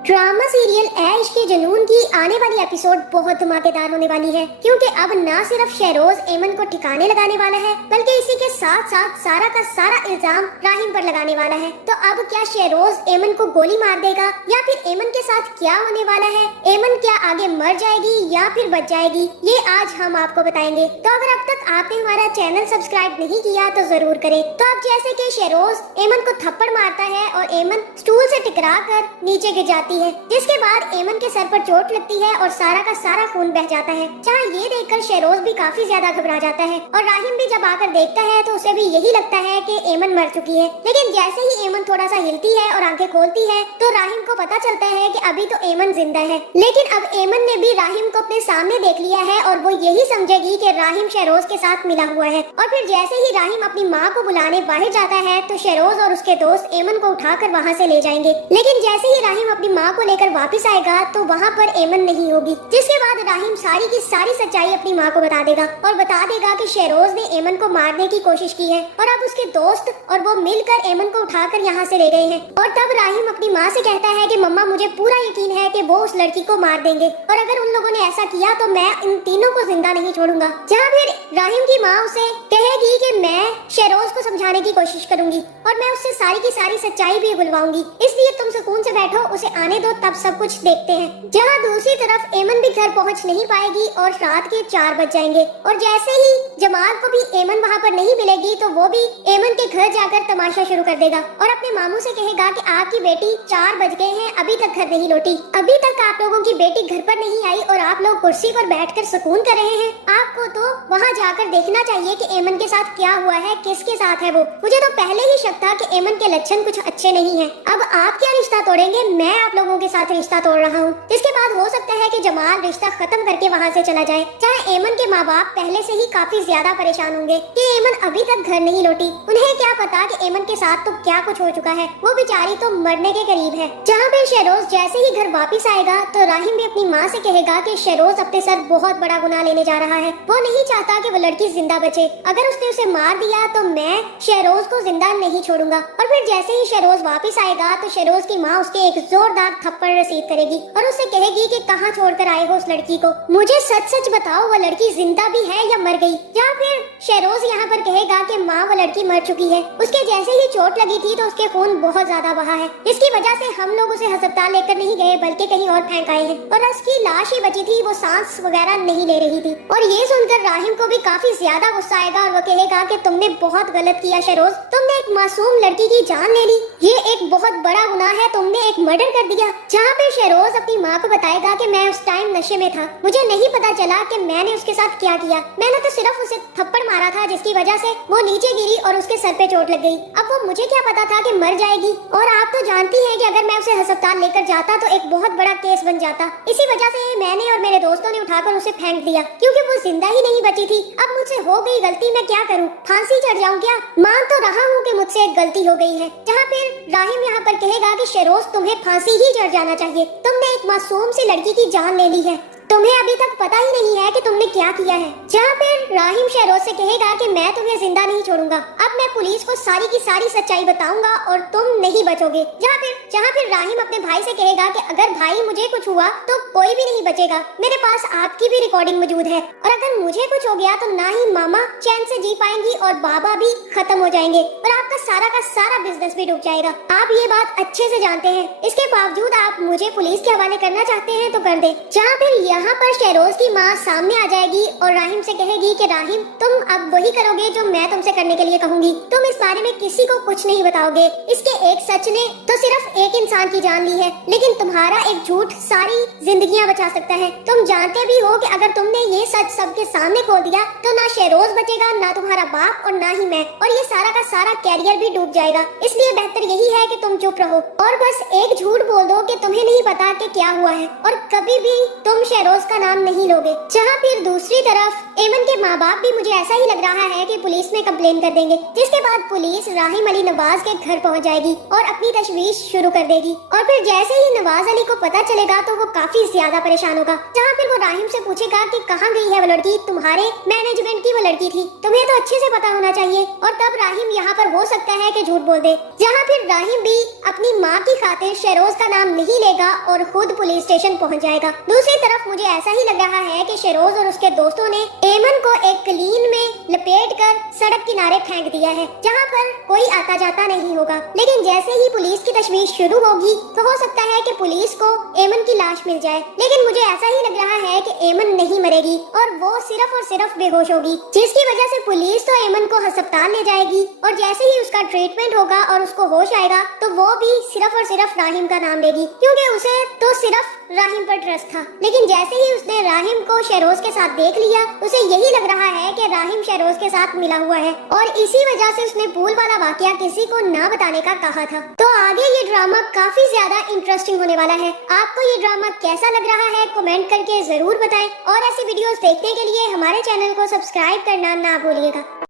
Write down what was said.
Drama serial ऐश के जुनून की आने वाली एपिसोड बहुत धमाकेदार होने वाली है, क्योंकि अब ना सिर्फ शहरोज एमन को ठिकाने लगाने वाला है, बल्कि इसी के साथ साथ सारा का सारा इल्जाम राहिम पर लगाने वाला है। तो अब क्या शहरोज एमन को गोली मार देगा या फिर एमन के साथ क्या होने वाला है? एमन क्या आगे मर जाएगी या फिर बच जाएगी? ये आज हम आपको बताएंगे। तो अगर अब तक आपने हमारा चैनल सब्सक्राइब नहीं किया तो जरूर करें। तो अब जैसे कि शहरोज एमन को थप्पड़ मारता है और एमन स्टूल से टकरा कर नीचे गिर जाती है, जिसके बाद एमन के सर पर चोट लगती है और सारा का सारा खून बह जाता है। जहाँ ये देखकर शहरोज भी काफी ज्यादा घबरा जाता है और राहिम भी जब आकर देखता है तो उसे भी यही लगता है कि एमन मर चुकी है। लेकिन जैसे ही एमन थोड़ा सा हिलती है और आंखें खोलती है तो राहिम को पता चलता है कि अभी तो एमन जिंदा है। लेकिन अब एमन ने भी राहिम को अपने सामने देख लिया है और वो यही समझेगी कि राहिम शहरोज के साथ मिला हुआ है। और फिर जैसे ही राहिम अपनी माँ को बुलाने बाहर जाता है तो शहरोज और उसके दोस्त एमन को उठाकर वहाँ से ले जाएंगे। लेकिन जैसे ही राहिम अपनी माँ को लेकर वापस आएगा तो वहाँ पर एमन नहीं होगी, जिसके बाद राहिम सारी की सारी सच्चाई अपनी माँ को बता देगा और बता देगा कि शहरोज ने एमन को मारने की कोशिश की है और अब उसके दोस्त और वो मिलकर एमन को उठाकर यहाँ से ले गए हैं। और तब राहिम अपनी माँ से कहता है कि मम्मा, मुझे पूरा यकीन है कि वो उस लड़की को मार देंगे और अगर उन लोगों ने ऐसा किया तो मैं इन तीनों को जिंदा नहीं छोड़ूंगा। जहाँ फिर राहिम की माँ उसे कहेगी कि मैं शहरोज को समझाने की कोशिश करूंगी और मैं उससे सारी की सारी सच्चाई भी बुलवाऊंगी, इसलिए तुम सुकून से बैठो, उसे आने दो, तब सब कुछ देखते हैं। जहाँ दूसरी तरफ एमन भी घर पहुँच नहीं पाएगी और रात के 4 बज जाएंगे और जैसे ही जमाल को भी एमन वहाँ पर नहीं मिलेगी तो वो भी एमन के घर जाकर तमाशा शुरू कर देगा और अपने मामू से कहेगा कि आपकी बेटी 4 बज गए हैं, अभी तक घर नहीं लौटी, अभी तक आप लोगों की बेटी घर पर नहीं आई और आप लोग कुर्सी पर बैठकर सुकून कर रहे हैं। आपको तो वहाँ जाकर देखना चाहिए कि एमन के साथ क्या हुआ है, किसके साथ है वो। मुझे तो पहले ही शक था कि एमन के लक्षण कुछ अच्छे नहीं है। अब आप क्या रिश्ता तोड़ेंगे, मैं आप लोगों के साथ रिश्ता तोड़ रहा हूँ। इसके बाद हो सकता है कि जमाल रिश्ता खत्म करके वहाँ से चला जाए। चाहे एमन के माँ बाप पहले से ही काफी ज्यादा परेशान होंगे कि एमन अभी तक घर नहीं लौटी। उन्हें क्या पता कि एमन के साथ तो क्या कुछ हो चुका है, वो बेचारी तो मरने के करीब है। जहाँ पे शहरोज जैसे ही घर वापस आएगा तो राहिम भी अपनी माँ से कहेगा कि शहरोज अपने सर बहुत बड़ा गुनाह लेने जा रहा है। वो नहीं चाहता कि वो लड़की जिंदा बचे। अगर उसने उसे मार दिया तो मैं शहरोज को जिंदा नहीं छोड़ूंगा। और फिर जैसे ही शहरोज वापस आएगा तो शहरोज की माँ उसके एक जोरदार थप्पड़ रसीद करेगी और उससे कहेगी कि कहाँ छोड़कर आए हो उस लड़की को, मुझे सच सच बताओ, वो लड़की जिंदा भी है या मर गई? या फिर शहरोज यहाँ पर कहेगा कि माँ, वो लड़की मर चुकी है, उसके जैसे ही चोट लगी थी तो उसके खून बहुत ज्यादा बहा है, इसकी वजह से हम लोग उसे अस्पताल लेकर नहीं गए बल्कि कहीं और फेंक आए हैं और उसकी लाश ही बची थी, वो सांस वगैरह नहीं ले रही थी। और ये सुनकर राहिम को भी काफी ज्यादा गुस्सा आएगा और वो कहेगा कि तुमने बहुत गलत किया शहरोज, तुमने एक मासूम लड़की की जान ले ली, ये एक बहुत बड़ा गुनाह है, तुमने एक मर्डर कर दिया। जहाँ पे शहरोज अपनी माँ को बताएगा कि मैं उस टाइम नशे में था, मुझे नहीं पता चला कि मैंने उसके साथ क्या किया, मैंने तो सिर्फ उसे थप्पड़ मारा था जिसकी वजह से वो नीचे गिरी और उसके सर पे चोट लग गई। अब वो मुझे क्या पता था कि मर जाएगी। और आप तो जानती हैं कि अगर मैं उसे अस्पताल लेकर जाता तो एक बहुत बड़ा केस बन जाता। इसी वजह से मैंने और मेरे दोस्तों ने उठाकर उसे फेंक दिया क्योंकि वो जिंदा ही नहीं बची थी। अब मुझसे हो गई गलती, मैं क्या करूँ, फांसी चढ़ जाऊँ क्या? मान तो रहा हूँ कि मुझसे एक गलती हो गई है। जहाँ फिर राहिम यहाँ पर कहेगा कि शहरोज, तुम्हें फांसी ही चढ़ जाना चाहिए, तुमने एक मासूम सी लड़की की जान ले ली है, तुम्हें अभी तक पता ही नहीं है कि तुमने क्या किया है। जहाँ फिर राहिम शहरोज से कहेगा कि मैं तुम्हें जिंदा नहीं छोड़ूंगा, अब मैं पुलिस को सारी की सारी सच्चाई बताऊंगा और तुम नहीं बचोगे। जहाँ फिर राहिम अपने भाई से कहेगा कि अगर भाई मुझे कुछ हुआ तो कोई भी नहीं बचेगा, मेरे पास आपकी भी रिकॉर्डिंग मौजूद है और अगर मुझे कुछ हो गया तो ना ही मामा चैन से जी पाएंगी और बाबा भी खत्म हो जाएंगे और आपका सारा बिजनेस भी डूब जाएगा। आप ये बात अच्छे से जानते हैं, इसके बावजूद आप मुझे पुलिस के हवाले करना चाहते हैं तो कर दे। जहाँ फिर यहाँ पर शहरोज की माँ सामने आ जाएगी और राहिम से कहेगी कि राहिम, तुम अब वही करोगे जो मैं तुमसे करने के लिए कहूंगी, तुम इस बारे में किसी को कुछ नहीं बताओगे। इसके एक सच ने तो सिर्फ एक इंसान की जान ली है, लेकिन तुम्हारा एक झूठ सारी जिंदगियां बचा सकता है। तुम जानते भी हो कि अगर तुमने ये सच सबके सामने खोल दिया तो ना शहरोज बचेगा, ना तुम्हारा बाप और ना ही मैं, और ये सारा का सारा कैरियर भी डूब जाएगा। इसलिए बेहतर यही है कि तुम चुप रहो और बस एक झूठ बोल दो कि तुम्हें नहीं पता कि क्या हुआ है और कभी भी तुम शहरोज शेरोज का नाम नहीं लोगे। जहाँ फिर दूसरी तरफ एमन के माँ बाप भी मुझे ऐसा ही लग रहा है कि पुलिस में कंप्लेन कर देंगे, जिसके बाद पुलिस राहिम अली नवाज के घर पहुँच जाएगी और अपनी तशवीश शुरू कर देगी। और फिर जैसे ही नवाज अली को पता चलेगा तो वो काफी ज्यादा परेशान होगा। जहाँ फिर वो राहिम से पूछेगा कि कहाँ गई है वो लड़की, तुम्हारे मैनेजमेंट की वो लड़की थी, तुम्हें तो अच्छे से पता होना चाहिए। और तब राहिम यहाँ पर हो सकता है कि झूठ बोल दे। जहाँ फिर राहिम भी अपनी माँ की खातिर शेरोज का नाम नहीं लेगा और खुद पुलिस स्टेशन पहुँच जाएगा। दूसरी तरफ मुझे ऐसा ही लग रहा है कि शेरोज और उसके दोस्तों ने एमन को एक कलीन में लपेट कर सड़क किनारे फेंक दिया है, जहाँ पर कोई आता जाता नहीं होगा। लेकिन जैसे ही पुलिस की तशवीश शुरू होगी तो हो सकता है कि पुलिस को एमन की लाश मिल जाए। लेकिन मुझे ऐसा ही लग रहा है कि एमन नहीं मरेगी और वो सिर्फ और सिर्फ बेहोश होगी, जिसकी वजह से पुलिस तो एमन को अस्पताल ले जाएगी और जैसे ही उसका ट्रीटमेंट होगा और उसको होश आएगा तो वो भी सिर्फ और सिर्फ राहिम का नाम लेगी, क्योंकि उसे तो सिर्फ राहिम पर ट्रस्ट था। लेकिन जैसे ही उसने राहिम को शेरोज के साथ देख लिया, उसे यही लग रहा है कि राहिम शेरोज के साथ मिला हुआ है और इसी वजह से उसने पूल वाला वाकया किसी को ना बताने का कहा था। तो आगे ये ड्रामा काफी ज्यादा इंटरेस्टिंग होने वाला है। आपको ये ड्रामा कैसा लग रहा है कमेंट करके जरूर बताएं और ऐसी वीडियोस देखने के लिए हमारे चैनल को सब्सक्राइब करना ना भूलिएगा।